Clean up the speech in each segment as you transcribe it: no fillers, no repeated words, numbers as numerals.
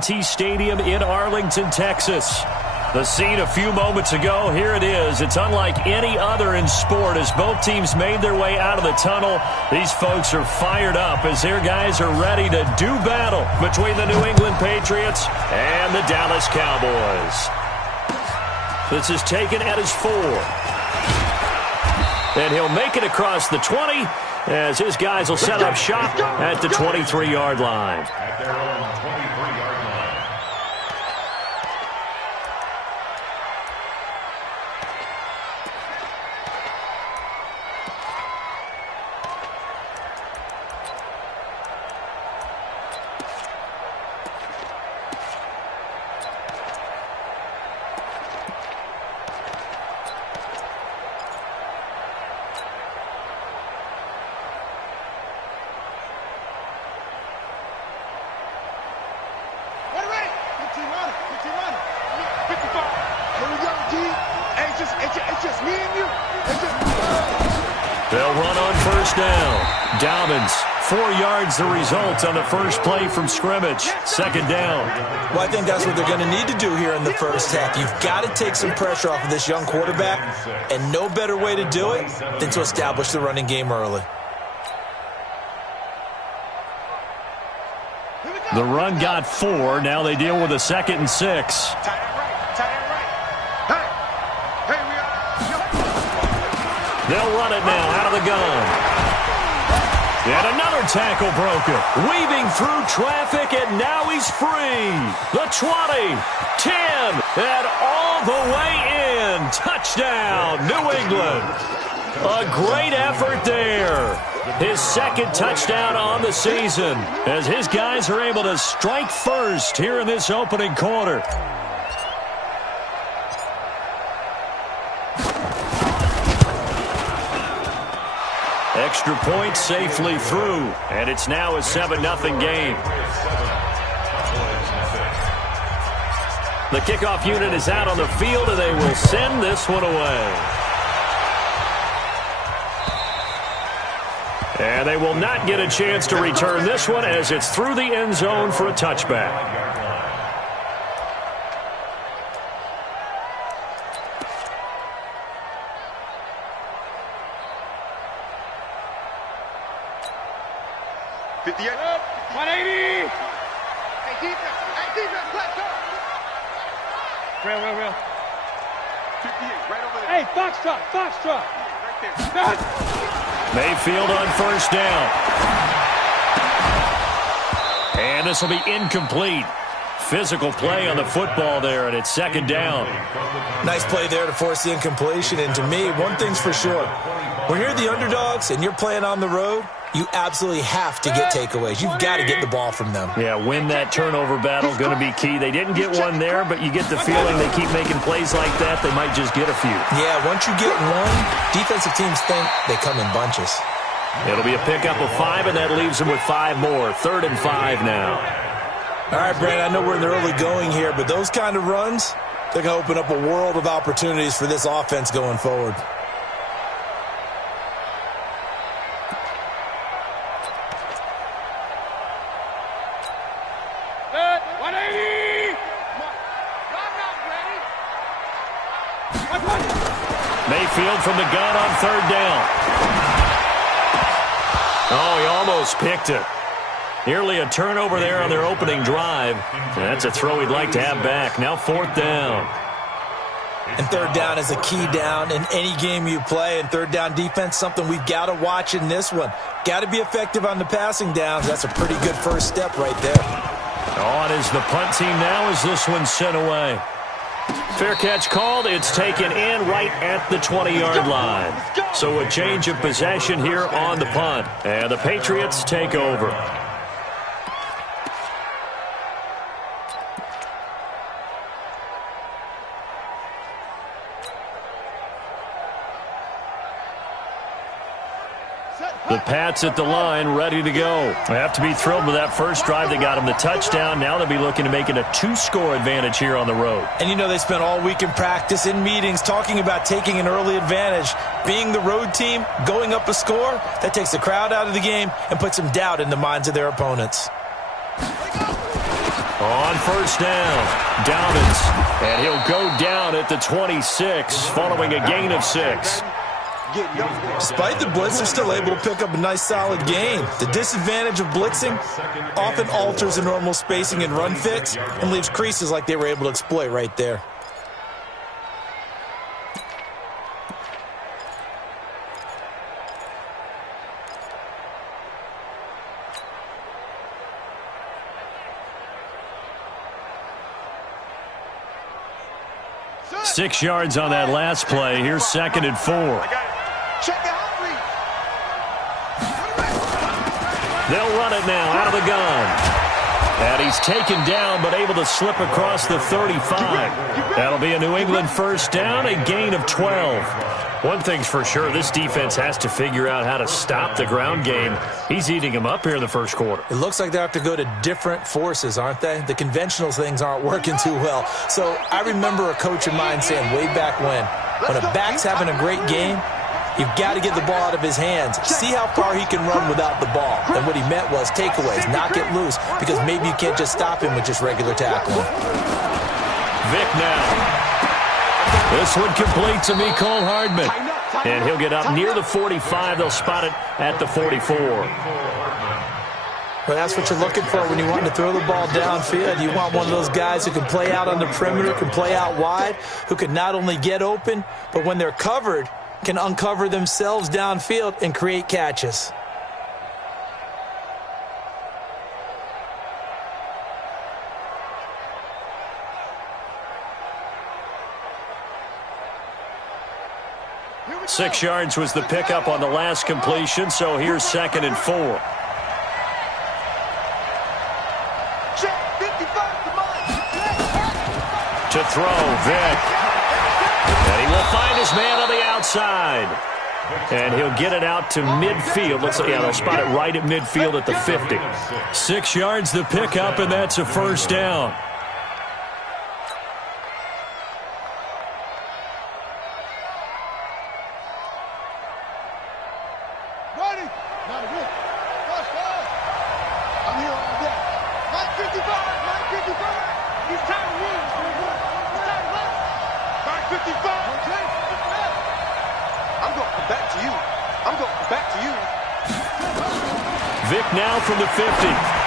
M20 Stadium in Arlington, Texas. The scene a few moments ago, here it is. It's unlike any other in sport as both teams made their way out of the tunnel. These folks are fired up as their guys are ready to do battle between the New England Patriots and the Dallas Cowboys. This is taken at his 4. And he'll make it across the 20 as his guys will set up shop at the 23-yard line. At their own 23-yard line. They'll run on first down. Dobbins, 4 yards the result on the first play from scrimmage. Second down. Well, I think that's what they're going to need to do here in the first half. You've got to take some pressure off of this young quarterback, and no better way to do it than to establish the running game early. The run got 4. Now they deal with a 2nd and 6. They'll run it now out of the gun. And another tackle broken. Weaving through traffic, and now he's free. The 20, 10, and all the way in. Touchdown, New England. A great effort there. His 2nd touchdown on the season as his guys are able to strike first here in this opening quarter. Extra point safely through, and it's now a 7-0 game. The kickoff unit is out on the field, and they will send this one away. And they will not get a chance to return this one as it's through the end zone for a touchback. Real. 58, right over there. Hey, Foxtrot. Right there. Mayfield on first down. And this will be incomplete. Physical play on the football there, and it's 2nd down. Nice play there to force the incompletion. And to me, one thing's for sure. When you're the underdogs and you're playing on the road, you absolutely have to get takeaways. You've got to get the ball from them. Yeah, win that turnover battle, going to be key. They didn't get one there, but you get the feeling they keep making plays like that, they might just get a few. Yeah, once you get one, defensive teams think they come in bunches. It'll be a pickup of 5, and that leaves them with 5 more. 3rd and 5 now. All right, Brandon, I know we're in the early going here, but those kind of runs, they're going to open up a world of opportunities for this offense going forward. Mayfield from the gun on 3rd down. Oh, he almost picked it. Nearly a turnover there on their opening drive. That's a throw he'd like to have back. Now 4th down. And 3rd down is a key down in any game you play. And 3rd down defense, something we've got to watch in this one. Got to be effective on the passing downs. That's a pretty good first step right there. On is the punt team now as this one's sent away. Fair catch called. It's taken in right at the 20-yard line. So a change of possession here on the punt. And the Patriots take over. The Pats at the line, ready to go. They have to be thrilled with that first drive. They got them the touchdown. Now they'll be looking to make it a 2-score advantage here on the road. And you know they spent all week in practice, in meetings, talking about taking an early advantage. Being the road team, going up a score, that takes the crowd out of the game and puts some doubt in the minds of their opponents. On first down, Dobbins, and he'll go down at the 26 following a gain of 6. Despite the blitz, they're still able to pick up a nice solid gain. The disadvantage of blitzing often alters the normal spacing and run fits and leaves creases like they were able to exploit right there. Six yards on that last play. Here's 2nd and 4. They'll run it now out of the gun. And he's taken down but able to slip across the 35. That'll be a New England first down, a gain of 12. One thing's for sure, this defense has to figure out how to stop the ground game. He's eating them up here in the first quarter. It looks like they have to go to different forces, aren't they? The conventional things aren't working too well. So I remember a coach of mine saying way back when a back's having a great game, you've got to get the ball out of his hands. See how far he can run without the ball. And what he meant was takeaways, not get loose, because maybe you can't just stop him with just regular tackling. Vic now. This one complete to Mecole Hardman. And he'll get up near the 45. They'll spot it at the 44. Well, that's what you're looking for when you want to throw the ball downfield. You want one of those guys who can play out on the perimeter, can play out wide, who can not only get open, but when they're covered, can uncover themselves downfield and create catches. Six yards was the pickup on the last completion, so here's 2nd and 4. To throw, Vic. And he will find his man on the outside. And he'll get it out to midfield. Looks like, yeah, they'll spot it right at midfield at the 50. 6 yards the pickup, and that's a first down. Vic now from the 50.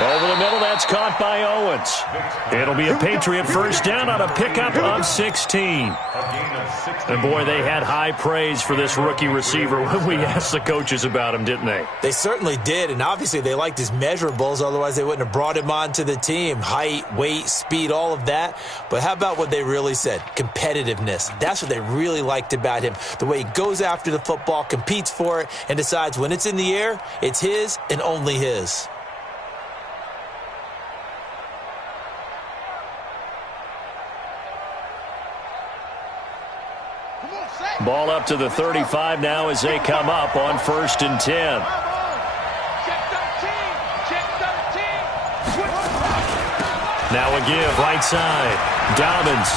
Over the middle, that's caught by Owens. It'll be a Patriot first down on a pickup of 16. And boy, they had high praise for this rookie receiver when we asked the coaches about him, didn't they? They certainly did, and obviously they liked his measurables, otherwise they wouldn't have brought him onto the team. Height, weight, speed, all of that. But how about what they really said? Competitiveness. That's what they really liked about him. The way he goes after the football, competes for it, and decides when it's in the air, it's his and only his. Ball up to the 35 now as they come up on 1st and 10. Now a give, right side. Dobbins.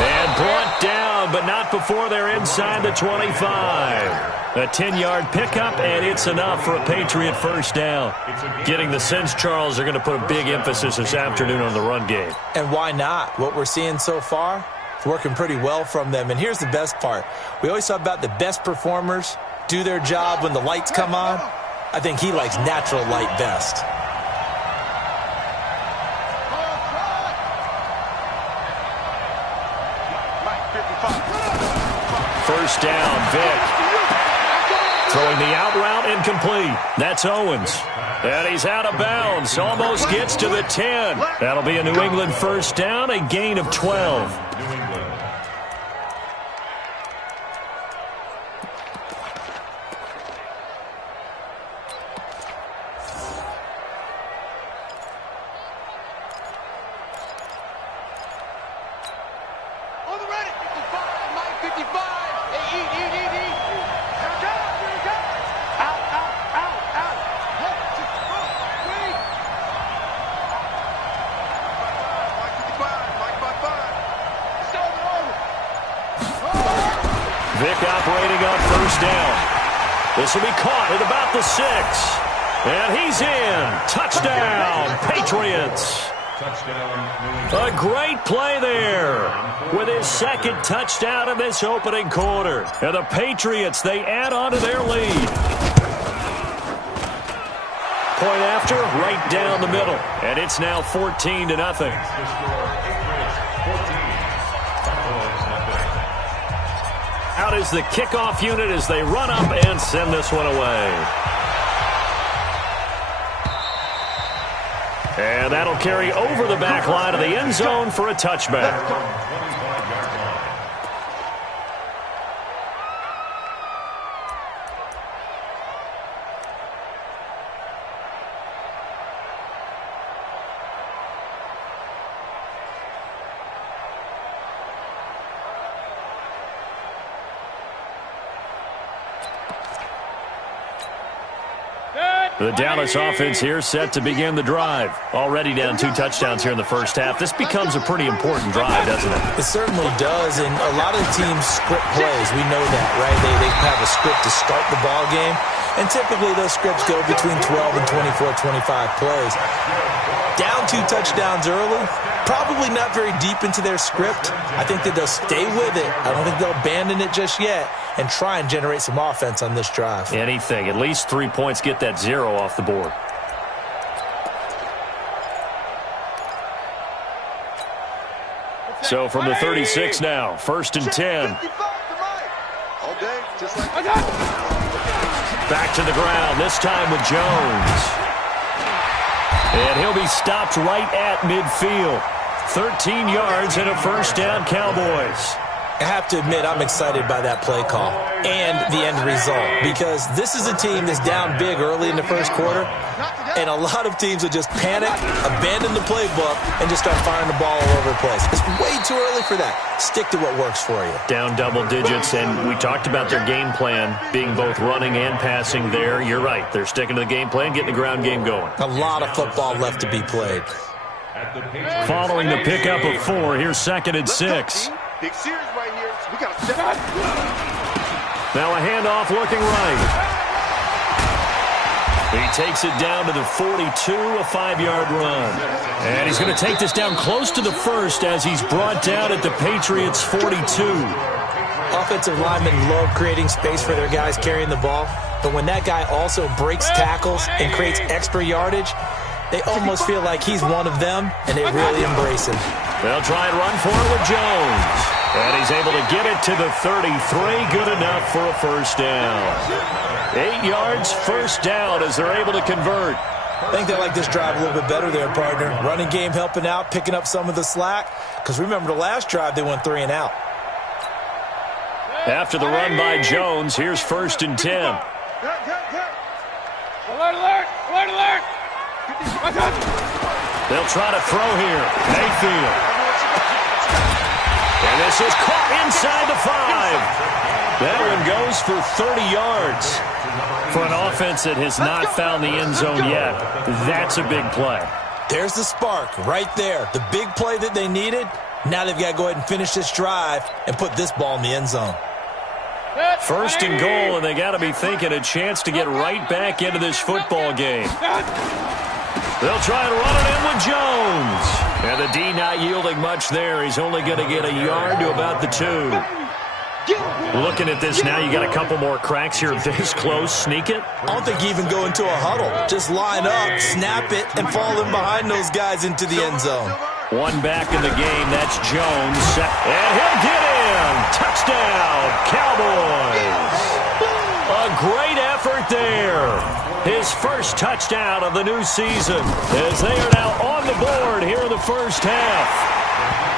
And brought down, but not before they're inside the 25. A 10-yard pickup, and it's enough for a Patriot first down. Getting the sense, Charles, they're going to put a big emphasis this afternoon on the run game. And why not? What we're seeing so far, it's working pretty well from them. And here's the best part. We always talk about the best performers do their job when the lights come on. I think he likes natural light best. First down, Vic. Throwing the out route incomplete. That's Owens. And he's out of bounds. Almost gets to the 10. That'll be a New England first down, a gain of 12. Vic operating on first down. This will be caught at about the 6. And he's in. Touchdown, Patriots. A great play there with his second touchdown in this opening quarter. And the Patriots, they add on to their lead. Point after, right down the middle. And it's now 14-0. Out is the kickoff unit as they run up and send this one away. And that'll carry over the back line of the end zone for a touchback. The Dallas offense here set to begin the drive. Already down 2 touchdowns here in the first half. This becomes a pretty important drive, doesn't it? It certainly does, and a lot of the teams script plays. We know that, right? They have a script to start the ball game, and typically those scripts go between 12 and 24, 25 plays. Down 2 touchdowns early, probably not very deep into their script. I think that they'll stay with it. I don't think they'll abandon it just yet and try and generate some offense on this drive. Anything. At least 3 points, get that 0 off the board. So from the 36 now, 1st and 10. Back to the ground, this time with Jones. And he'll be stopped right at midfield. 13 yards and a first down, Cowboys. I have to admit, I'm excited by that play call and the end result, because this is a team that's down big early in the first quarter, and a lot of teams will just panic, abandon the playbook, and just start firing the ball all over the place. It's way too early for that. Stick to what works for you. Down double digits, and we talked about their game plan being both running and passing there. You're right. They're sticking to the game plan, getting the ground game going. A lot of football left to be played. Following the pickup of 4, here's 2nd and 6. Big series right here. So we got to step out. Now a handoff looking right. He takes it down to the 42, a 5-yard run. And he's going to take this down close to the 1st as he's brought down at the Patriots' 42. Offensive linemen love creating space for their guys carrying the ball, but when that guy also breaks tackles and creates extra yardage, they almost feel like he's one of them, and they really embrace him. They'll try and run for it with Jones. And he's able to get it to the 33. Good enough for a first down. 8 yards, first down as they're able to convert. I think they like this drive a little bit better there, partner. Running game helping out, picking up some of the slack. Because remember, the last drive, they went 3 and out. After the run by Jones, here's 1st and 10. Alert, alert, alert, alert. They'll try to throw here. Mayfield. And this is caught inside the 5. That one goes for 30 yards. For an offense that has not found the end zone yet, that's a big play. There's the spark right there. The big play that they needed. Now they've got to go ahead and finish this drive and put this ball in the end zone. 1st and goal, and they got to be thinking a chance to get right back into this football game. They'll try and run it in with Jones. And the D not yielding much there. He's only going to get a yard to about the 2. Looking at this now, you got a couple more cracks here this close. Sneak it. I don't think you even go into a huddle. Just line up, snap it, and fall in behind those guys into the end zone. One back in the game. That's Jones. And he'll get in. Touchdown, Cowboys. A great effort there. His first touchdown of the new season as they are now on the board here in the first half.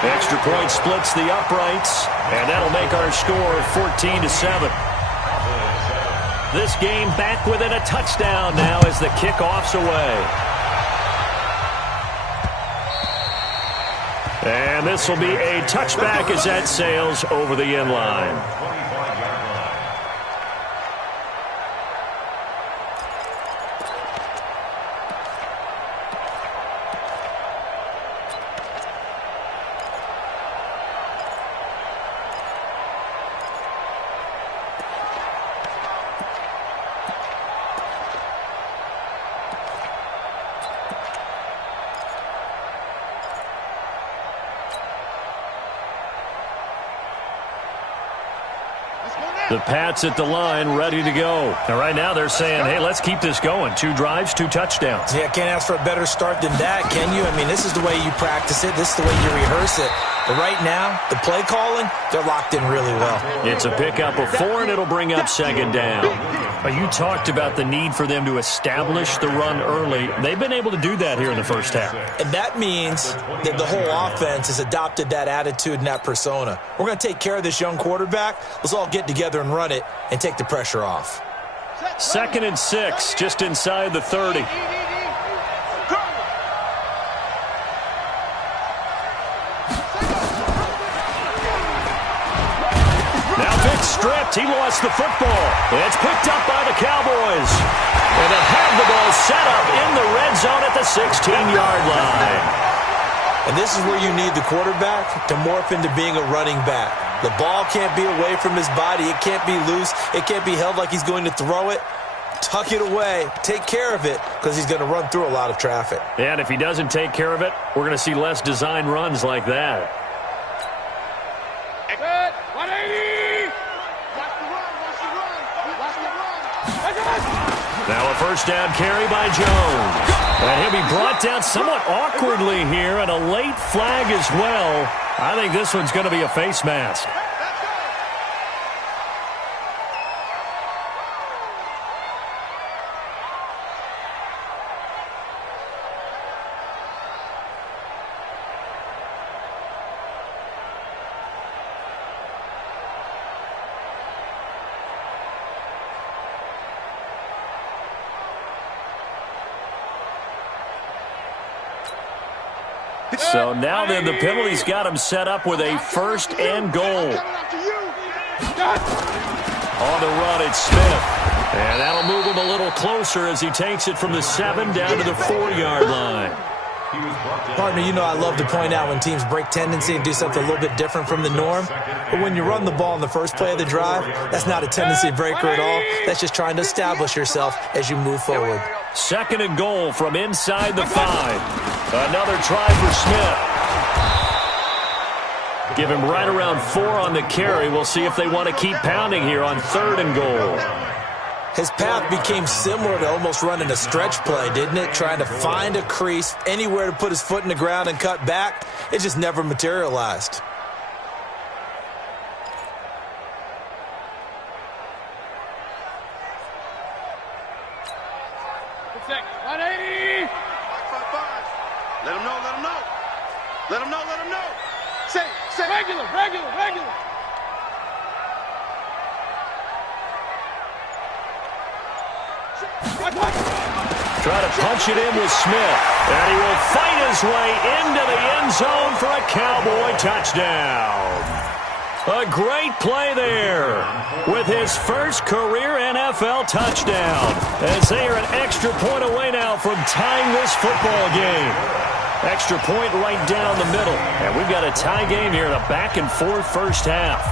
Extra point splits the uprights, and that'll make our score 14-7. This game back within a touchdown now as the kickoff's away. And this will be a touchback as that sails over the end line. The Pats at the line, ready to go. And right now they're saying, hey, let's keep this going. 2 drives, 2 touchdowns. Yeah, can't ask for a better start than that, can you? I mean, this is the way you practice it. This is the way you rehearse it. But right now, the play calling, they're locked in really well. It's a pickup of 4, and it'll bring up second down. You talked about the need for them to establish the run early. They've been able to do that here in the first half. And that means that the whole offense has adopted that attitude and that persona. We're going to take care of this young quarterback. Let's all get together and run it and take the pressure off. 2nd and 6, just inside the 30. Stripped. He lost the football. It's picked up by the Cowboys. And they have the ball set up in the red zone at the 16-yard line. And this is where you need the quarterback to morph into being a running back. The ball can't be away from his body. It can't be loose. It can't be held like he's going to throw it. Tuck it away. Take care of it because he's going to run through a lot of traffic. And if he doesn't take care of it, we're going to see less design runs like that. 180! Now a first down carry by Jones. And he'll be brought down somewhat awkwardly here, and a late flag as well. I think this one's going to be a face mask. So now then the penalty's got him set up with a 1st and goal. On the run, it's Smith. And that'll move him a little closer as he takes it from the 7 down to the 4-yard line. Partner, you know I love to point out when teams break tendency and do something a little bit different from the norm. But when you run the ball in the first play of the drive, that's not a tendency breaker at all. That's just trying to establish yourself as you move forward. 2nd and goal from inside the 5. Another try for Smith. Give him right around 4 on the carry. We'll see if they want to keep pounding here on 3rd and goal. His path became similar to almost running a stretch play, didn't it? Trying to find a crease, anywhere to put his foot in the ground and cut back. It just never materialized. Let him know, let him know. Let him know, let him know. Say, regular. Try to punch it in with Smith. And he will fight his way into the end zone for a Cowboy touchdown. A great play there with his first career NFL touchdown. As they are an extra point away now from tying this football game. Extra point right down the middle. And we've got a tie game here in a back-and-forth first half.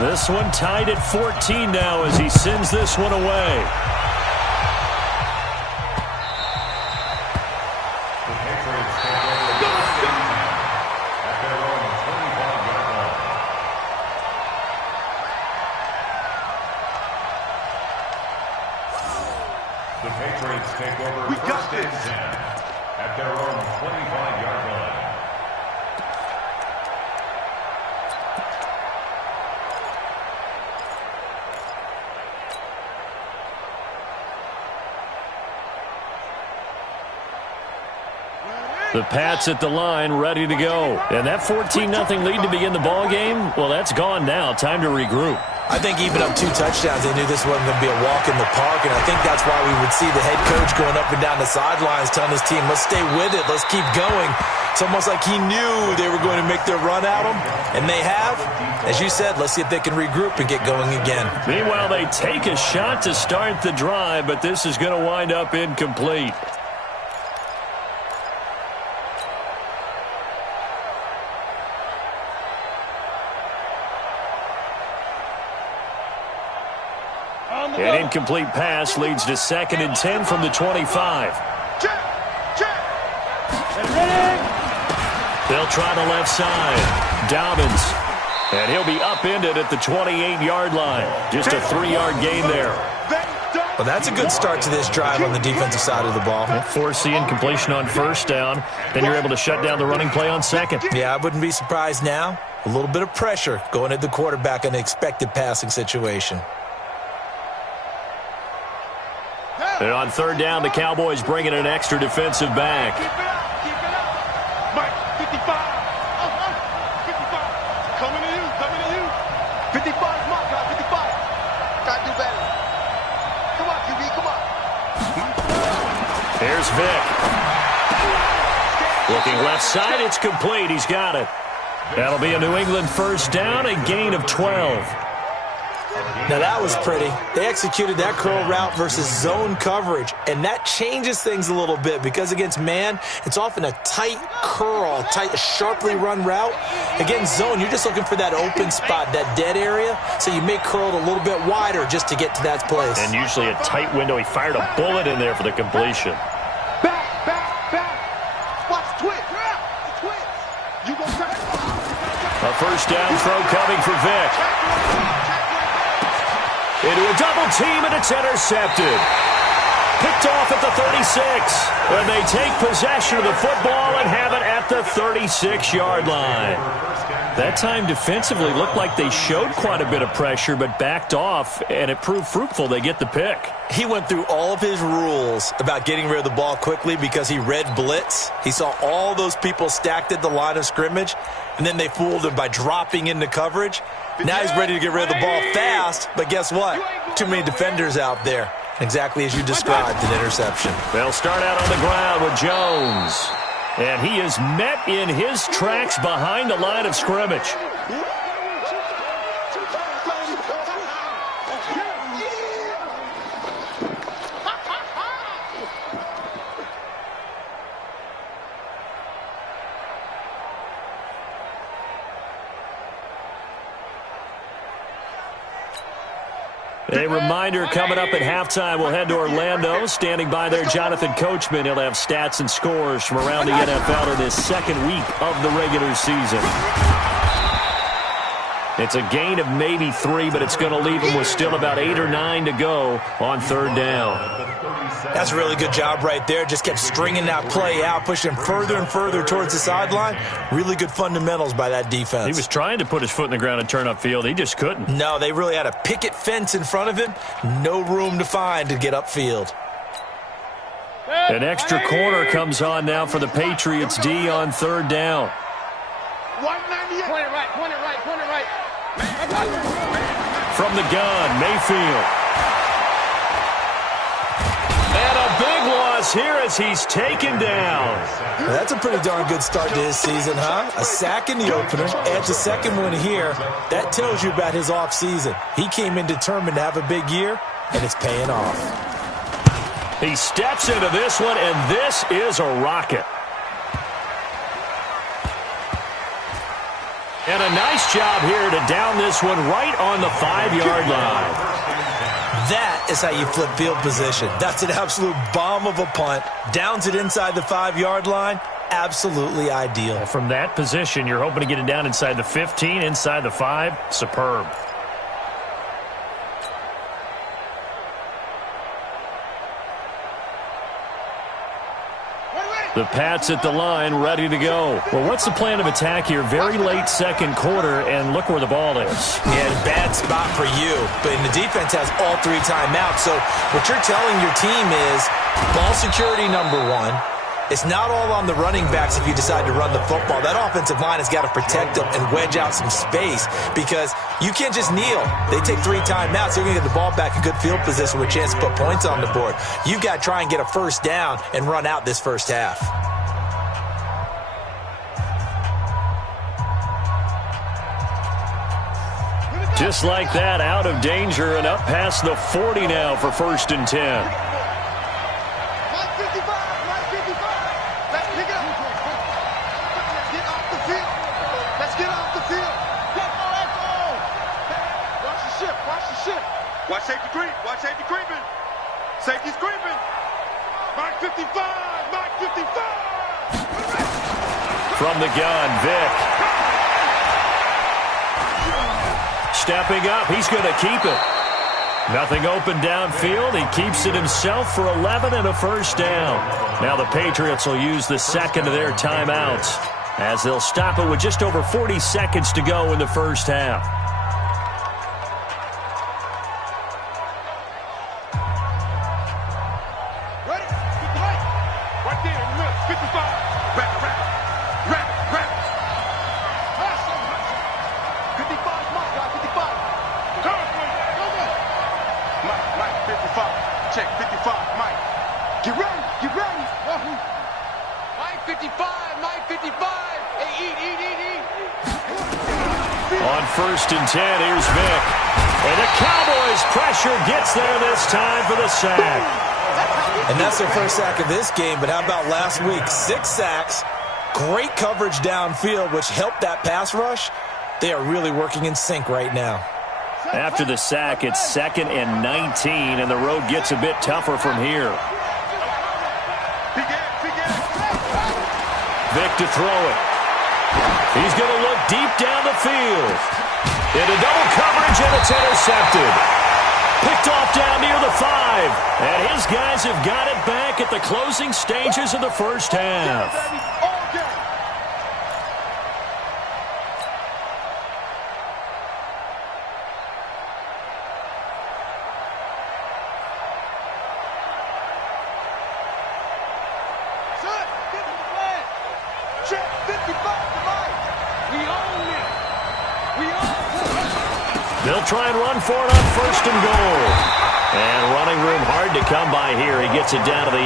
This one tied at 14 now as he sends this one away. The Patriots take over first and 10 at their own 25-yard line. The Pats at the line, ready to go. And that 14-0 lead to begin the ball game, well, that's gone now. Time to regroup. I think even up 2 touchdowns, they knew this wasn't going to be a walk in the park, and I think that's why we would see the head coach going up and down the sidelines telling his team, let's stay with it, let's keep going. It's almost like he knew they were going to make their run at him, and they have. As you said, let's see if they can regroup and get going again. Meanwhile, they take a shot to start the drive, but this is going to wind up incomplete. An incomplete pass leads to 2nd and 10 from the 25. Check. They'll try the left side. Dobbins. And he'll be upended at the 28-yard line. Just a 3-yard gain there. Well, that's a good start to this drive on the defensive side of the ball. Force the incompletion on first down. Then you're able to shut down the running play on second. Yeah, I wouldn't be surprised now. A little bit of pressure going at the quarterback in an expected passing situation. And on third down, the Cowboys bring in an extra defensive back. Keep it up. Mike, 55. 55. Coming to you. 55 is my guy, 55. Try to do better. Come on, QB, come on. Here's Vic. Looking left side, it's complete. He's got it. That'll be a New England first down, a gain of 12. Now, that was pretty. They executed that curl route versus zone coverage, and that changes things a little bit because against man, it's often a tight curl, tight, sharply run route. Against zone, you're just looking for that open spot, that dead area, so you make curl a little bit wider just to get to that place. And usually a tight window. He fired a bullet in there for the completion. Back. Watch the twitch. You go back. A first down throw coming for Vic. Into a double team, and it's intercepted. Picked off at the 36. And they take possession of the football and have it at the 36-yard line. That time defensively looked like they showed quite a bit of pressure but backed off, and it proved fruitful. They get the pick. He went through all of his rules about getting rid of the ball quickly because he read blitz. He saw all those people stacked at the line of scrimmage, and then they fooled him by dropping into coverage. Now he's ready to get rid of the ball fast, but guess what? Too many defenders out there. Exactly as you described, an interception. They'll start out on the ground with Jones. And he is met in his tracks behind the line of scrimmage. A reminder, coming up at halftime, we'll head to Orlando. Standing by there, Jonathan Coachman. He'll have stats and scores from around the NFL in this second week of the regular season. It's a gain of maybe 3, but it's going to leave him with still about 8 or 9 to go on third down. That's a really good job right there. Just kept stringing that play out, pushing him further and further towards the sideline. Really good fundamentals by that defense. He was trying to put his foot in the ground and turn upfield. He just couldn't. No, they really had a picket fence in front of him. No room to find to get upfield. An extra corner comes on now for the Patriots D on third down. 198. Point it right. From the gun, Mayfield. And a big loss here as he's taken down. That's a pretty darn good start to his season, huh? A sack in the opener, adds a second one here. That tells you about his offseason. He came in determined to have a big year, and it's paying off. He steps into this one, and this is a rocket. And a nice job here to down this one right on the 5-yard line. That is how you flip field position. That's an absolute bomb of a punt. Downs it inside the 5-yard line. Absolutely ideal. From that position, you're hoping to get it down inside the 15, inside the 5. Superb. The Pats at the line, ready to go. Well, what's the plan of attack here? Very late second quarter, and look where the ball is. Yeah, bad spot for you. But the defense has all 3 timeouts. So what you're telling your team is ball security number 1. It's not all on the running backs if you decide to run the football. That offensive line has got to protect them and wedge out some space because you can't just kneel. They take 3 timeouts. They're going to get the ball back in good field position with a chance to put points on the board. You've got to try and get a first down and run out this first half. Just like that, out of danger and up past the 40 now for 1st and 10. Watch safety creep. Watch safety creeping. Safety's creeping. Mark 55. Mark 55. From the gun, Vic. Stepping up, he's going to keep it. Nothing open downfield. He keeps it himself for 11 and a first down. Now the Patriots will use the second of their timeouts as they'll stop it with just over 40 seconds to go in the first half. Ready? Right there in the middle. 55. Wrap. 55, Mike, guys, 55. Mike, 55. Check, 55, Mike. Get ready. Mike, 55, Mike, 55. Hey, eat. On 1st and 10, here's Vic. And the Cowboys' pressure gets there this time for the sack. And that's their first sack of this game, but how about last week? 6 sacks, great coverage downfield, which helped that pass rush. They are really working in sync right now. After the sack, it's 2nd and 19, and the road gets a bit tougher from here. Vic to throw it. He's going to look deep down the field. Into double coverage, and it's intercepted. Picked off down near the 5. And his guys have got it back at the closing stages of the first half. They'll try and run for it on 1st and goal. And running room hard to come by here. He gets it down to the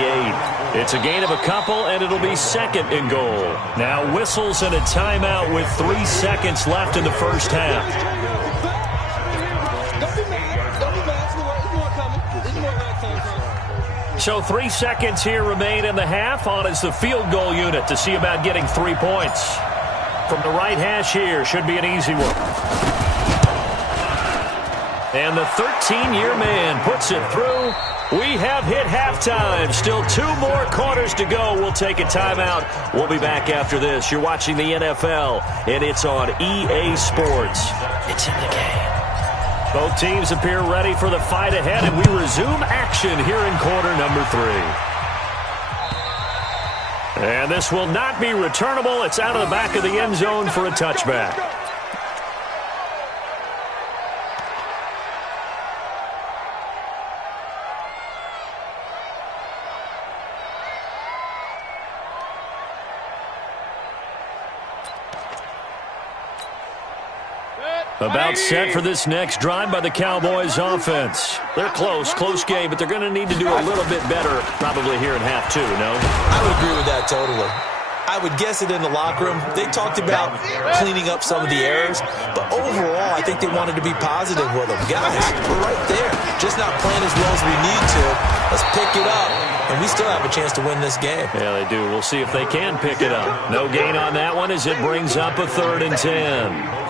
8. It's a gain of a couple, and it'll be 2nd and goal. Now whistles and a timeout with 3 seconds left in the first half. So 3 seconds here remain in the half. On is the field goal unit to see about getting 3 points. From the right hash here, should be an easy one. And the 13-year man puts it through. We have hit halftime. Still 2 more quarters to go. We'll take a timeout. We'll be back after this. You're watching the NFL, and it's on EA Sports. It's in the game. Both teams appear ready for the fight ahead, and we resume action here in quarter number 3. And this will not be returnable. It's out of the back of the end zone for a touchback. About set for this next drive by the Cowboys offense. They're close game, but they're going to need to do a little bit better probably here in half 2, no? I would agree with that totally. I would guess it in the locker room. They talked about cleaning up some of the errors, but overall, I think they wanted to be positive with them. Guys, we're right there. Just not playing as well as we need to. Let's pick it up, and we still have a chance to win this game. Yeah, they do. We'll see if they can pick it up. No gain on that one as it brings up a 3rd and 10.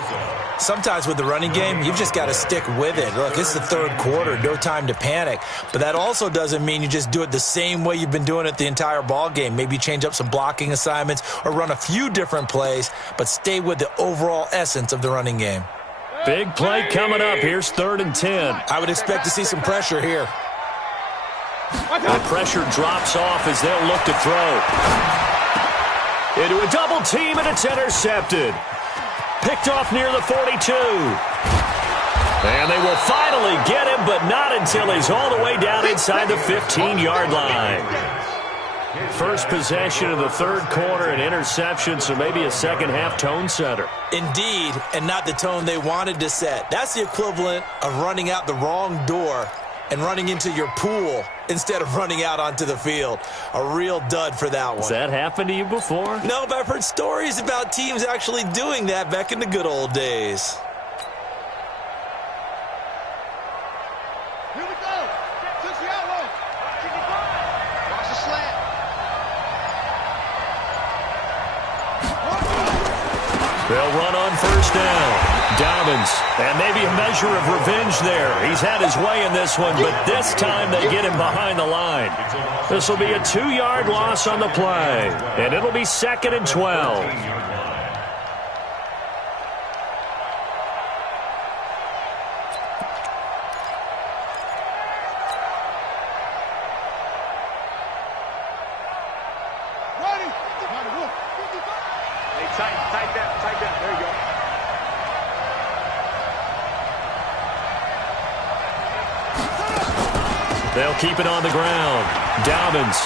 Sometimes with the running game, you've just got to stick with it. Look, it's the 3rd quarter, no time to panic. But that also doesn't mean you just do it the same way you've been doing it the entire ball game. Maybe change up some blocking assignments or run a few different plays, but stay with the overall essence of the running game. Big play coming up. Here's 3rd and 10. I would expect to see some pressure here. The pressure drops off as they'll look to throw. Into a double team, and it's intercepted. Picked off near the 42. And they will finally get him, but not until he's all the way down inside the 15-yard line. First possession of the 3rd quarter, an interception, so maybe a second-half tone setter. Indeed, and not the tone they wanted to set. That's the equivalent of running out the wrong door and running into your pool instead of running out onto the field. A real dud for that one. Has that happened to you before? No, but I've heard stories about teams actually doing that back in the good old days. Here we go. Touch the outlaw. Watch the slant. They'll run on 1st down. Dobbins, and maybe a measure of revenge there. He's had his way in this one, but this time they get him behind the line. This will be a 2-yard loss on the play, and it'll be 2nd and 12. Tight that. There you go. They'll keep it on the ground. Dobbins.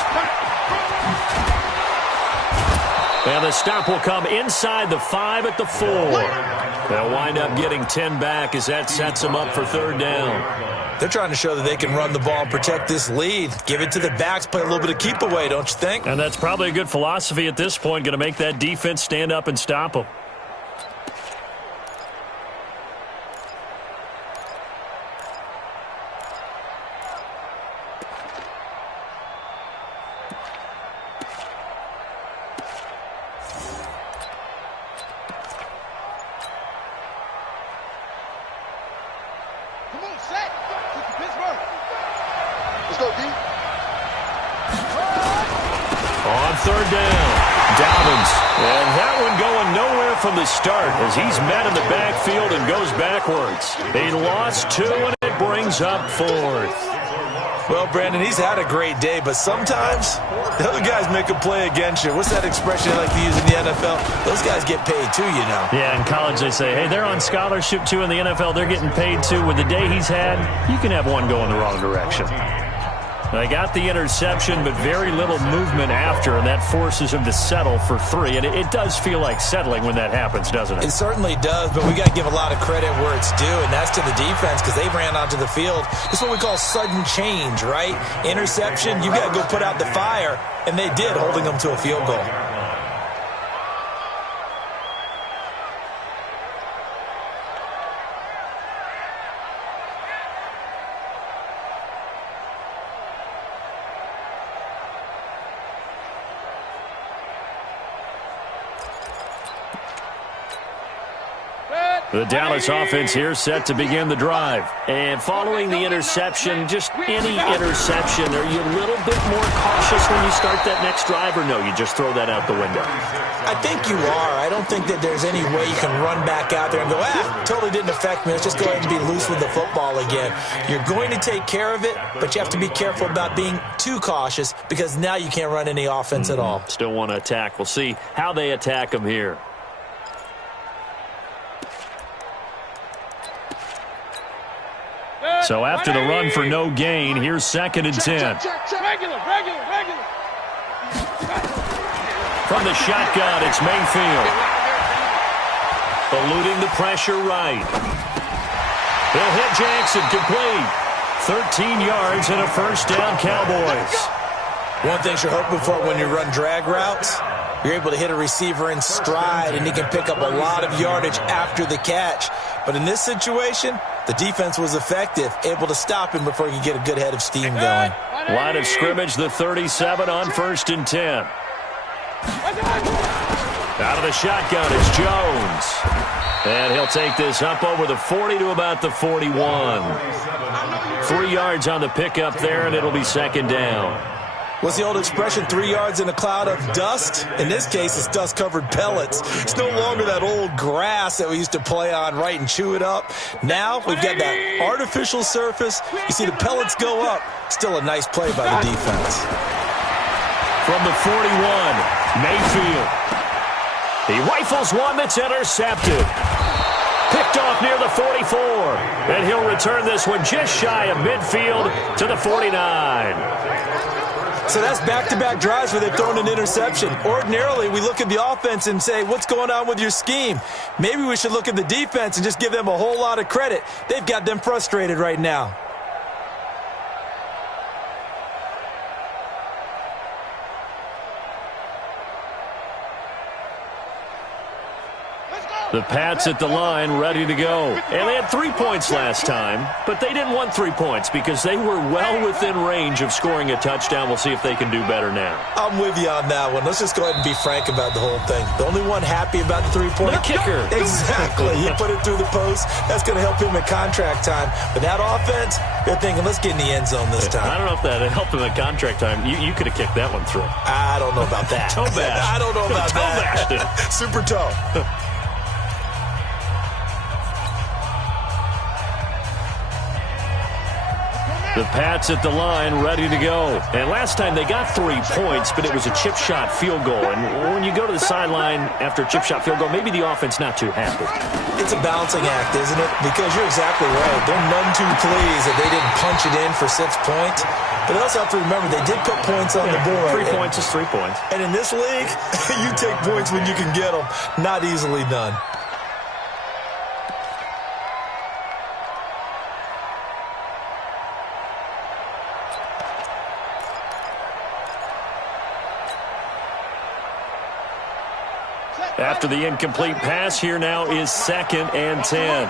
And the stop will come inside the 5 at the 4. They'll wind up getting 10 back as that sets them up for 3rd down. They're trying to show that they can run the ball and protect this lead. Give it to the backs, play a little bit of keep away, don't you think? And that's probably a good philosophy at this point, going to make that defense stand up and stop them. Let's go, D. On 3rd down, Dobbins. And that one going nowhere from the start as he's met in the backfield and goes backwards. He lost 2, and it brings up 4th. Well, Brandon, he's had a great day, but sometimes the other guys make a play against you. What's that expression they like to use in the NFL? Those guys get paid too, you know. Yeah, in college they say, hey, they're on scholarship too. In the NFL, they're getting paid too. With the day he's had, you can have one go in the wrong direction. They got the interception, but very little movement after, and that forces him to settle for 3. And it does feel like settling when that happens, doesn't it? It certainly does, but we got to give a lot of credit where it's due, and that's to the defense because they ran onto the field. It's what we call sudden change, right? Interception, you got to go put out the fire, and they did, holding them to a field goal. The Dallas offense here set to begin the drive. And following the interception, just any interception, are you a little bit more cautious when you start that next drive, or no, you just throw that out the window? I think you are. I don't think that there's any way you can run back out there and go, totally didn't affect me. Let's just go ahead and be loose with the football again. You're going to take care of it, but you have to be careful about being too cautious because now you can't run any offense at all. Still want to attack. We'll see how they attack them here. So after the run for no gain, here's 2nd and 10. Regular. From the shotgun, it's Mayfield. Eluding the pressure right. He'll hit Jackson complete. 13 yards and a 1st down, Cowboys. One thing you're hoping for when you run drag routes, you're able to hit a receiver in stride, and he can pick up a lot of yardage after the catch. But in this situation, the defense was effective, able to stop him before he could get a good head of steam going. Line of scrimmage, the 37 on 1st and 10. Out of the shotgun, it's Jones. And he'll take this up over the 40 to about the 41. 3 yards on the pickup there, and it'll be 2nd down. What's the old expression, 3 yards in a cloud of dust? In this case, it's dust-covered pellets. It's no longer that old grass that we used to play on, right, and chew it up. Now we've got that artificial surface. You see the pellets go up. Still a nice play by the defense. From the 41, Mayfield. He rifles one that's intercepted. Picked off near the 44. And he'll return this one just shy of midfield to the 49. So that's back-to-back drives where they've thrown an interception. Ordinarily, we look at the offense and say, what's going on with your scheme? Maybe we should look at the defense and just give them a whole lot of credit. They've got them frustrated right now. Let's go. The Pats at the line, ready to go. And they had 3 points last time, but they didn't want 3 points because they were well within range of scoring a touchdown. We'll see if they can do better now. I'm with you on that one. Let's just go ahead and be frank about the whole thing. The only one happy about the three-point kicker. Exactly. You put it through the post. That's going to help him at contract time. But that offense, they're thinking, let's get in the end zone this time. I don't know if that helped him at contract time. You could have kicked that one through. I don't know about that. Toe bash. I don't know about toe that. Bashed it. Super toe. The Pats at the line, ready to go. And last time they got 3 points, but it was a chip shot field goal. And when you go to the sideline after a chip shot field goal, maybe the offense not too happy. It's a balancing act, isn't it? Because you're exactly right. They're none too pleased that they didn't punch it in for 6 points. But they also have to remember they did put points on the board. 3 points is 3 points. And in this league, you take points when you can get them. Not easily done. After the incomplete pass, here now is 2nd and 10.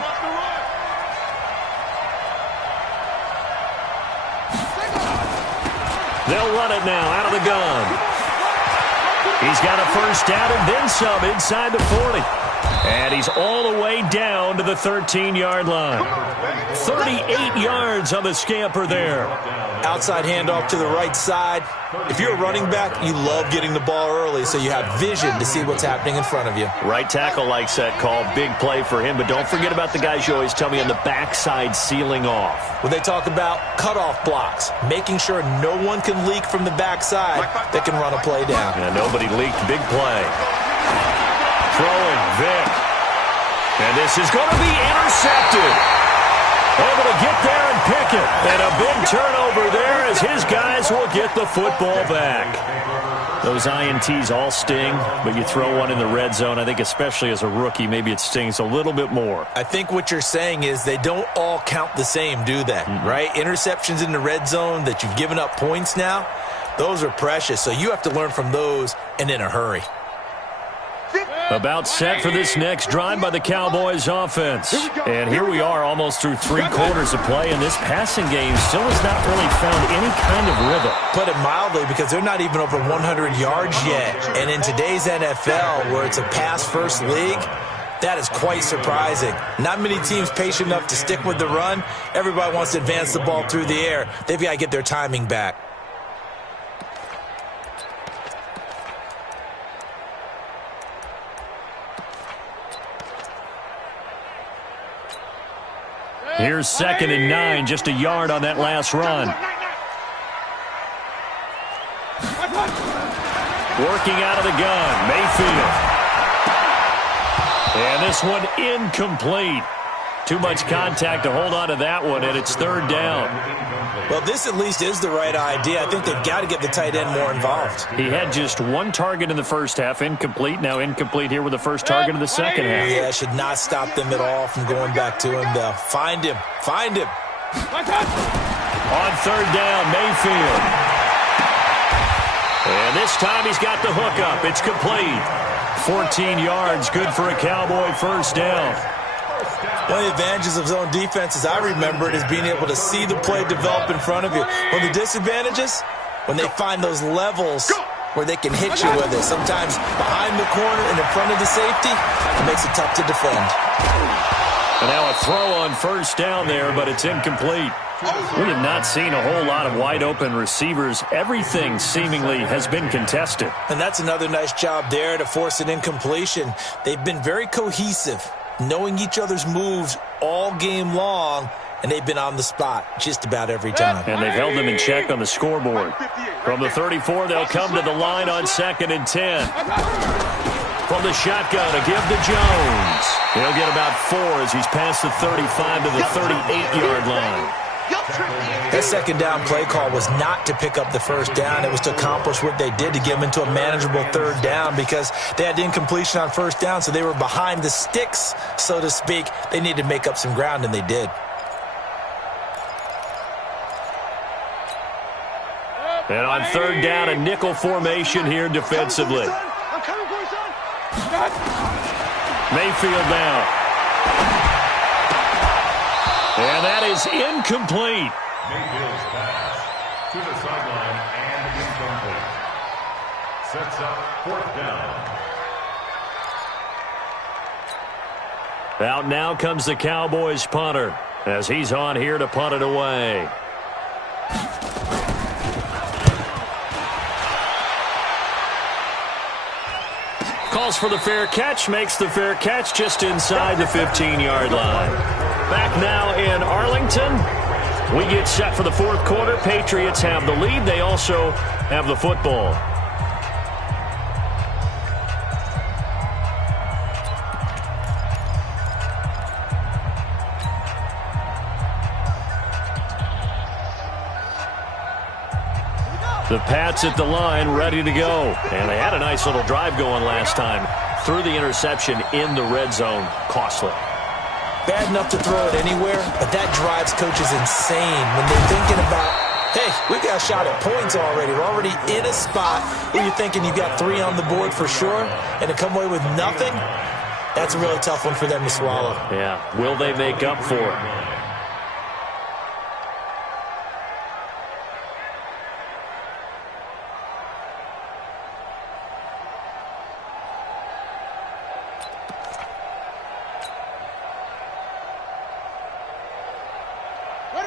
They'll run it now out of the gun. He's got a first down and then some inside the 40. And he's all the way down to the 13-yard line. 38 yards on the scamper there. Outside handoff to the right side. If you're a running back, you love getting the ball early so you have vision to see what's happening in front of you. Right tackle likes that call. Big play for him. But don't forget about the guys you always tell me on the backside sealing off. When they talk about cutoff blocks, making sure no one can leak from the backside that can run a play down. Yeah, nobody leaked. Big play. Throwing, Vic. And this is going to be intercepted. Able to get there and pick it. And a big turnover there as his guys will get the football back. Those INTs all sting, but you throw one in the red zone, I think especially as a rookie, maybe it stings a little bit more. I think what you're saying is they don't all count the same, do they? Right? Interceptions in the red zone that you've given up points now, those are precious. So you have to learn from those and in a hurry. About set for this next drive by the Cowboys offense. And here we are almost through 3 quarters of play, and this passing game still has not really found any kind of rhythm. Put it mildly, because they're not even over 100 yards yet. And in today's NFL, where it's a pass-first league, that is quite surprising. Not many teams patient enough to stick with the run. Everybody wants to advance the ball through the air. They've got to get their timing back. Here's 2nd and 9, just a yard on that last run. Working out of the gun, Mayfield. And this one incomplete. Too much contact to hold on to that one, and it's 3rd down. Well, this at least is the right idea. I think they've got to get the tight end more involved. He had just 1 target in the first half, incomplete. Now incomplete here with the first target of the second half. Yeah, should not stop them at all from going back to him, though. Find him. Find him. On 3rd down, Mayfield. And this time he's got the hook up. It's complete. 14 yards, good for a Cowboy first down. One of the advantages of zone defense, as I remember it, is being able to see the play develop in front of you. One of the disadvantages, when they find those levels where they can hit you with it. Sometimes behind the corner and in front of the safety, it makes it tough to defend. And now a throw on first down there, but it's incomplete. We have not seen a whole lot of wide open receivers. Everything seemingly has been contested. And that's another nice job there to force an incompletion. They've been very cohesive, knowing each other's moves all game long, and they've been on the spot just about every time. And they've held them in check on the scoreboard. From the 34, they'll come to the line on 2nd and 10. From the shotgun, a give to Jones. He'll get about 4 as he's past the 35 to the 38-yard line. That second down play call was not to pick up the first down. It was to accomplish what they did to get them into a manageable 3rd down because they had incompletion on first down, so they were behind the sticks, so to speak. They needed to make up some ground, and they did. And on 3rd down, a nickel formation here defensively. Mayfield now. And that is incomplete. Mayfield's pass to the sideline and incomplete. Sets up 4th down. Out now comes the Cowboys punter as he's on here to punt it away. Calls for the fair catch, makes the fair catch just inside the 15-yard line. Back now in Arlington. We get set for the 4th quarter. Patriots have the lead. They also have the football. The Pats at the line, ready to go. And they had a nice little drive going last time. Threw the interception in the red zone. Costly. Bad enough to throw it anywhere, but that drives coaches insane when they're thinking about, hey, we got a shot at points already. We're already in a spot where you're thinking you got 3 on the board for sure, and to come away with nothing, that's a really tough one for them to swallow. Yeah. Will they make up for it?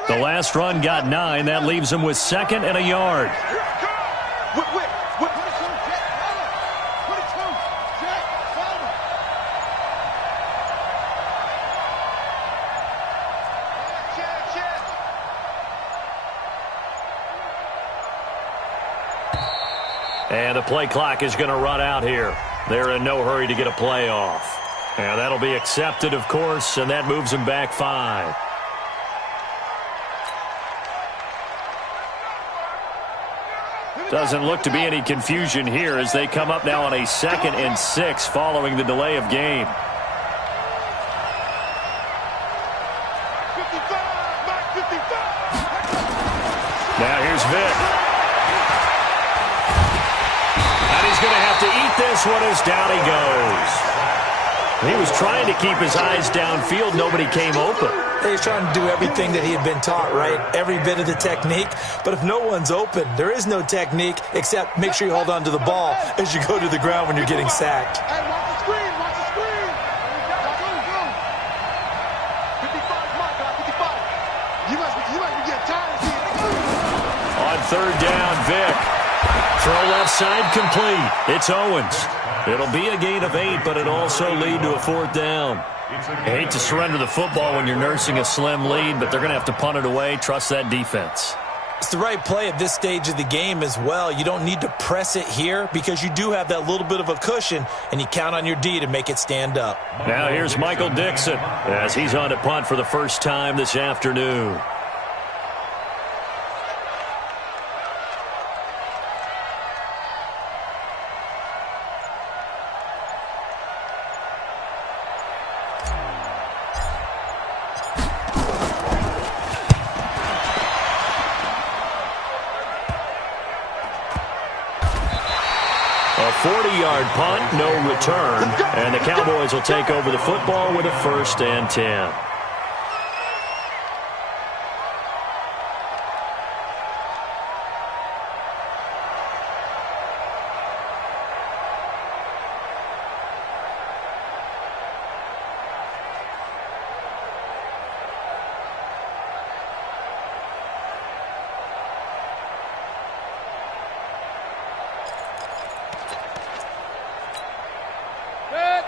The last run got 9. That leaves him with 2nd and a yard. And the play clock is going to run out here. They're in no hurry to get a play off. And that'll be accepted, of course, and that moves them back 5. Doesn't look to be any confusion here as they come up now on a 2nd and 6 following the delay of game. Now here's Vic. And he's going to have to eat this one as down he goes. He was trying to keep his eyes downfield. Nobody came open. He was trying to do everything that he had been taught, right? Every bit of the technique. But if no one's open, there is no technique except make sure you hold on to the ball as you go to the ground when you're getting sacked. Hey, watch the screen, watch the screen. Go. 55, my God, 55. You must be getting tired of seeing it. On 3rd down, Vic. Throw left side complete. It's Owens. It'll be a gain of 8, but it'll also lead to a 4th down. I hate to surrender the football when you're nursing a slim lead, but they're going to have to punt it away. Trust that defense. It's the right play at this stage of the game as well. You don't need to press it here because you do have that little bit of a cushion, and you count on your D to make it stand up. Now here's Michael Dixon as he's on to punt for the first time this afternoon. A 40-yard punt, no return, and the Cowboys will take over the football with a 1st and 10.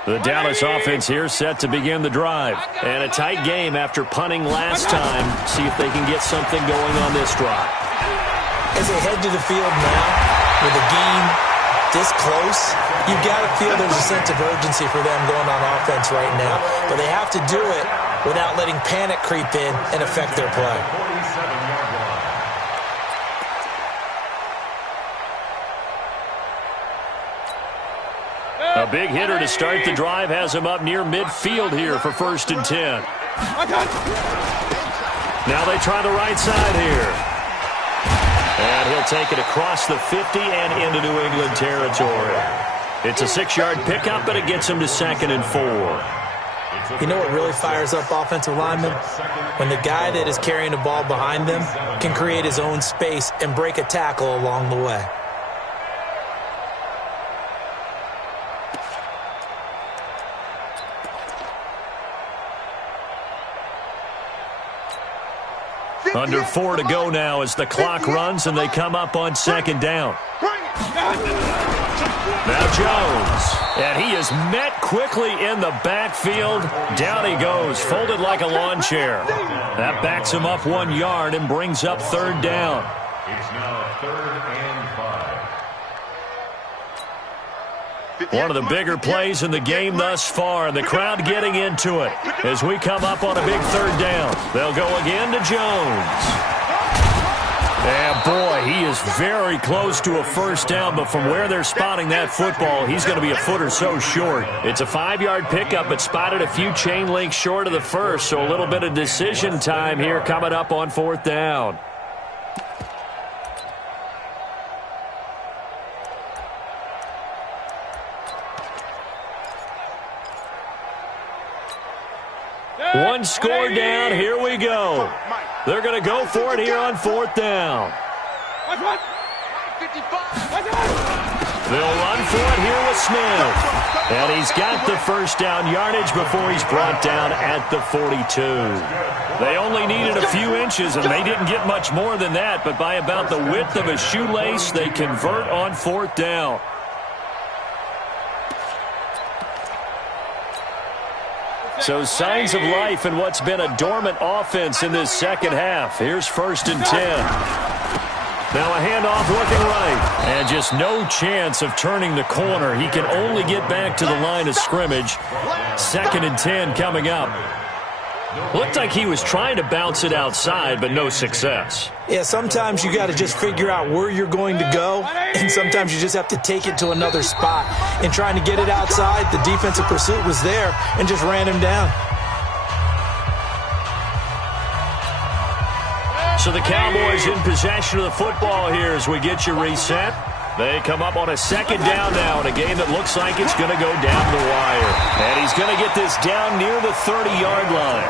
The Dallas offense here set to begin the drive. And a tight game after punting last time. See if they can get something going on this drive. As they head to the field now, with the game this close, you've got to feel there's a sense of urgency for them going on offense right now. But they have to do it without letting panic creep in and affect their play. A big hitter to start the drive has him up near midfield here for 1st and 10. Now they try the right side here. And he'll take it across the 50 and into New England territory. It's a 6-yard pickup, and it gets him to 2nd and 4. You know what really fires up offensive linemen? When the guy that is carrying the ball behind them can create his own space and break a tackle along the way. Under 4 to go now as the clock runs and they come up on 2nd down. Now Jones, and he is met quickly in the backfield. Down he goes, folded like a lawn chair. That backs him up 1 yard and brings up 3rd down. It's now 3rd and 5. One of the bigger plays in the game thus far, and the crowd getting into it as we come up on a big 3rd down. They'll go again to Jones. And boy, he is very close to a 1st down, but from where they're spotting that football, he's going to be a foot or so short. It's a 5-yard pickup, but spotted a few chain links short of the 1st, so a little bit of decision time here coming up on 4th down. One score down, here we go. They're going to go for it here on 4th down. They'll run for it here with Smith. And he's got the 1st down yardage before he's brought down at the 42. They only needed a few inches, and they didn't get much more than that, but by about the width of a shoelace, they convert on 4th down. So signs of life in what's been a dormant offense in this 2nd half. Here's 1st and 10. Now a handoff looking right. And just no chance of turning the corner. He can only get back to the line of scrimmage. 2nd and 10 coming up. Looked like he was trying to bounce it outside, but no success. Yeah, sometimes you got to just figure out where you're going to go, and sometimes you just have to take it to another spot. And trying to get it outside, the defensive pursuit was there and just ran him down. So the Cowboys in possession of the football here as we get you reset. They come up on a 2nd down now in a game that looks like it's going to go down the wire. And he's going to get this down near the 30-yard line.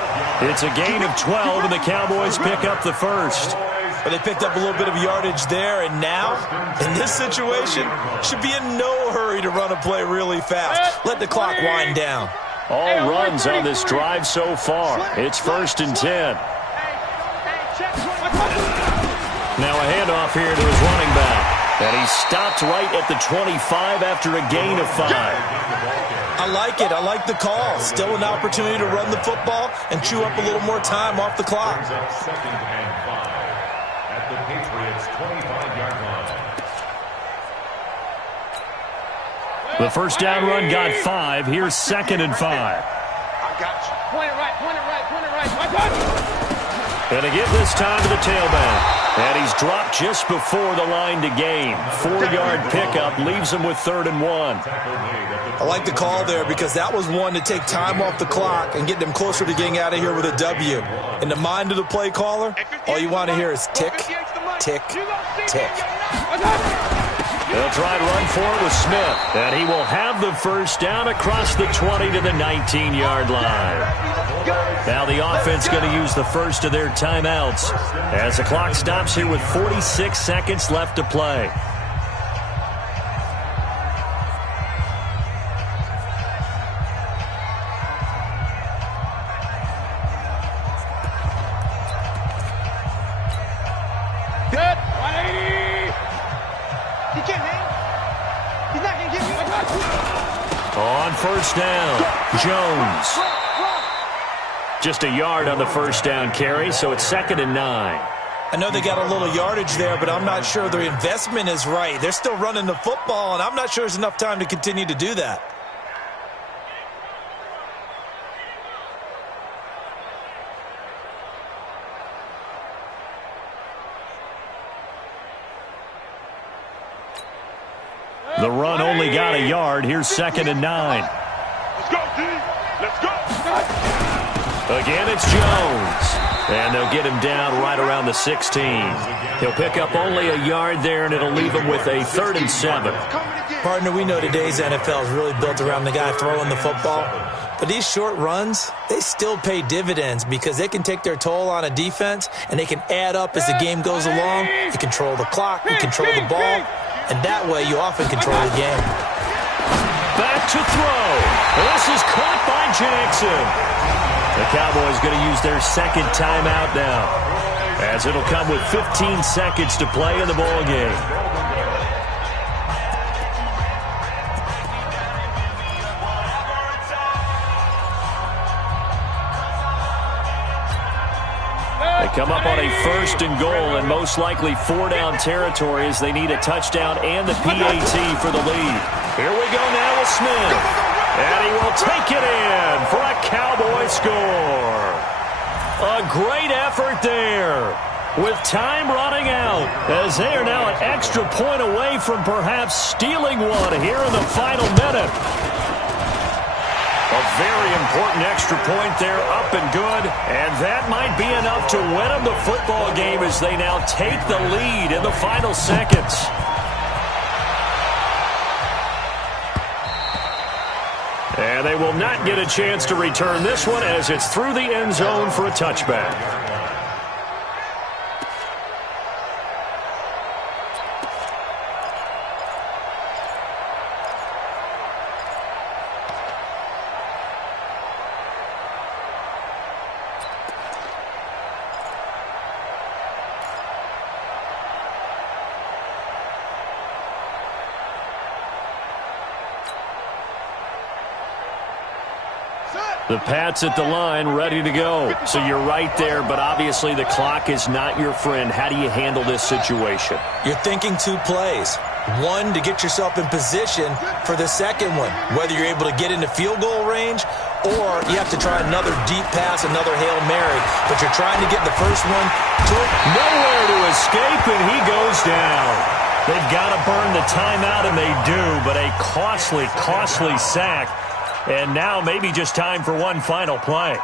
It's a gain of 12, and the Cowboys pick up the 1st. But they picked up a little bit of yardage there, and now, in this situation, should be in no hurry to run a play really fast. Let the clock wind down. All runs on this drive so far. It's 1st and 10. Now a handoff here to his running back. And he stopped right at the 25 after a gain of 5. I like it. I like the call. Still an opportunity to run the football and chew up a little more time off the clock. 2nd and 5 at the Patriots' 25-yard line. The 1st down run got 5. Here's 2nd and 5. I got you. Point it right, point it right, point it right. And to give this time to the tailback. And he's dropped just before the line to gain. 4-yard pickup leaves him with 3rd and 1. I like the call there because that was one to take time off the clock and get them closer to getting out of here with a W. In the mind of the play caller, all you want to hear is tick, tick, tick. They'll try to run for it with Smith. And he will have the 1st down across the 20 to the 19-yard line. Now the offense going to use the first of their timeouts as the clock stops here with 46 seconds left to play. Good. 180. He can't hang. He's not going to give you. On 1st down, Jones. Just a yard on the 1st down carry, so it's 2nd and 9. I know they got a little yardage there, but I'm not sure their investment is right. They're still running the football, and I'm not sure there's enough time to continue to do that. The run only got a yard. Here's 2nd and 9. Let's go, D. Let's go. Again, it's Jones. And they'll get him down right around the 16. He'll pick up only a yard there, and it'll leave him with a 3rd and 7. Coming again. Partner, we know today's NFL is really built around the guy throwing the football. But these short runs, they still pay dividends because they can take their toll on a defense and they can add up as the game goes along. You control the clock, you control the ball, and that way you often control the game. Back to throw. This is caught by Jackson. The Cowboys going to use their second timeout now, as it'll come with 15 seconds to play in the ball game. Come up on a 1st and goal and most likely 4-down territory as they need a touchdown and the PAT for the lead. Here we go now with Smith. And he will take it in for a Cowboy score. A great effort there with time running out as they are now an extra point away from perhaps stealing one here in the final minute. A very important extra point there, up and good, and that might be enough to win them the football game as they now take the lead in the final seconds. And they will not get a chance to return this one as it's through the end zone for a touchback. The Pats at the line, ready to go. So you're right there, but obviously the clock is not your friend. How do you handle this situation? You're thinking 2 plays. One, to get yourself in position for the second one, whether you're able to get into field goal range or you have to try another deep pass, another Hail Mary, but you're trying to get the first one to it. Nowhere to escape, and he goes down. They've got to burn the timeout, and they do, but a costly, costly sack. And now maybe just time for one final play.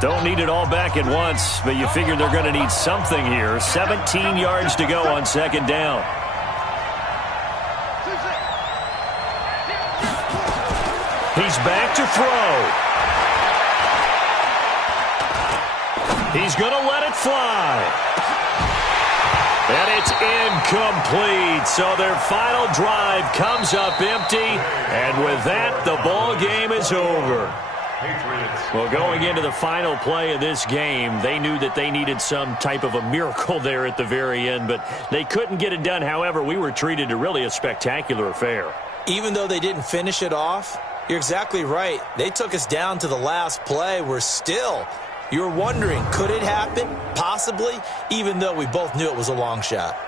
Don't need it all back at once, but you figure they're going to need something here. 17 yards to go on second down. He's back to throw. He's going to let it fly. And it's incomplete. So their final drive comes up empty. And with that, the ball game is over. Well, going into the final play of this game, they knew that they needed some type of a miracle there at the very end, but they couldn't get it done. However, we were treated to really a spectacular affair. Even though they didn't finish it off, you're exactly right. They took us down to the last play. We're still... You're wondering, could it happen? Possibly, even though we both knew it was a long shot.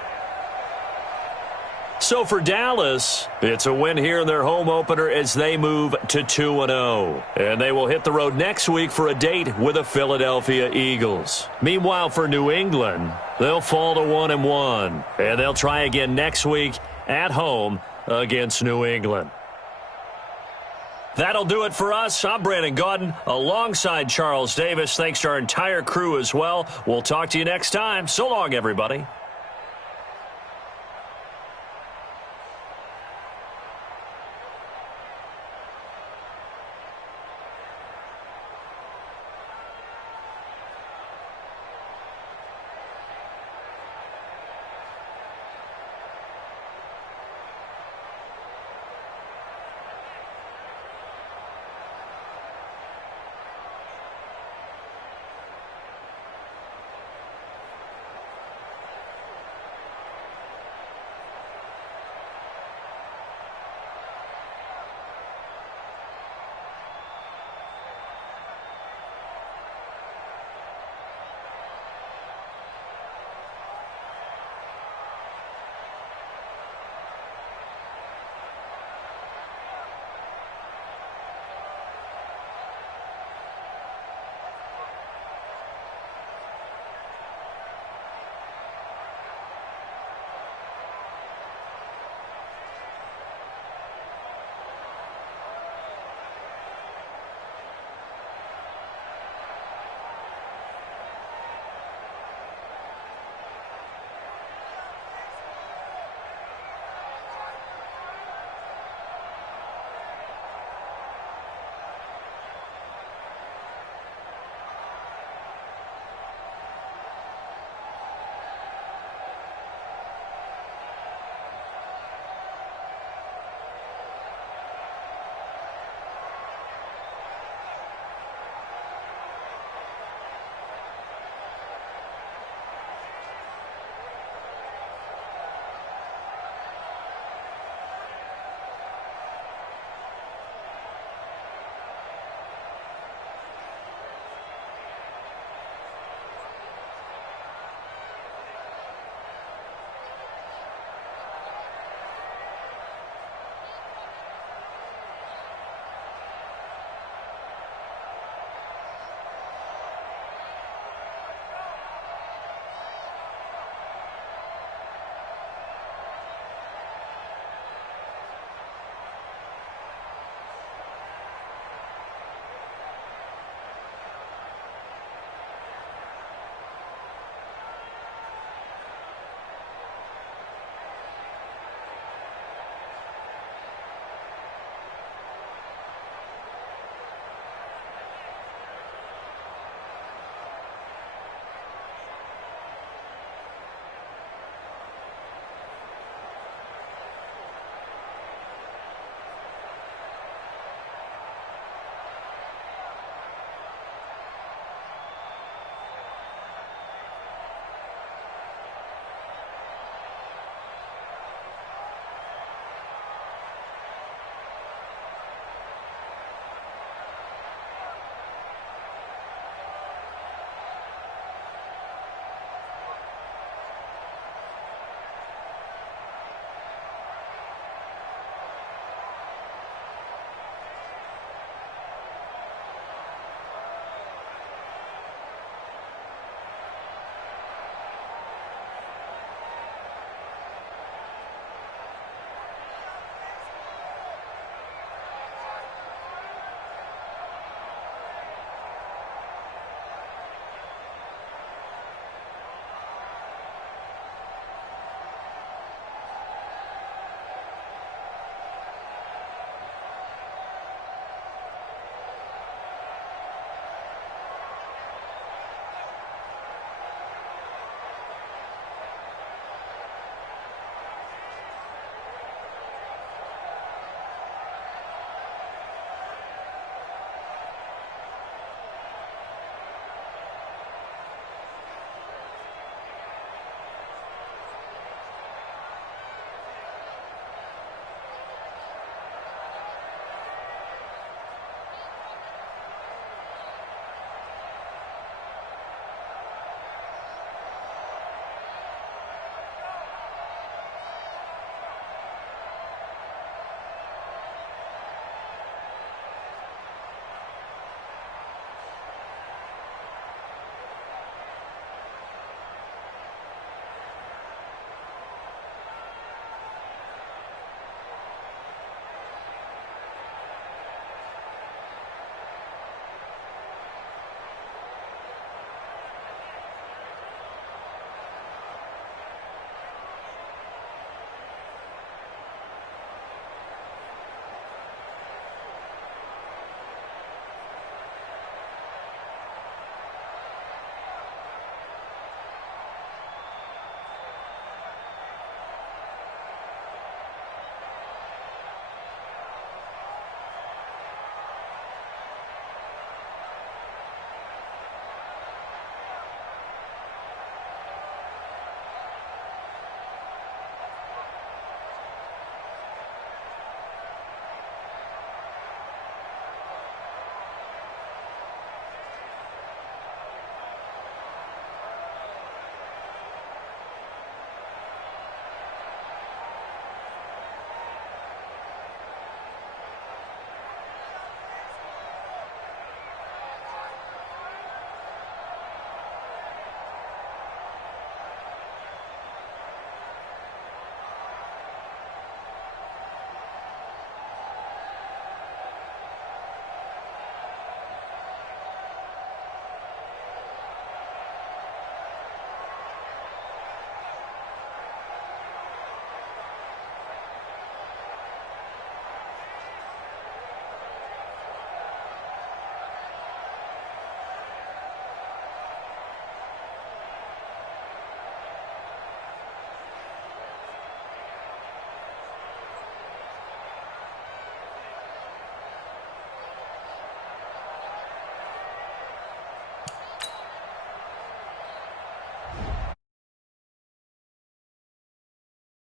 So for Dallas, it's a win here in their home opener as they move to 2-0. And they will hit the road next week for a date with the Philadelphia Eagles. Meanwhile, for New England, they'll fall to 1-1. And they'll try again next week at home against New England. That'll do it for us. I'm Brandon Gaudin alongside Charles Davis. Thanks to our entire crew as well. We'll talk to you next time. So long, everybody.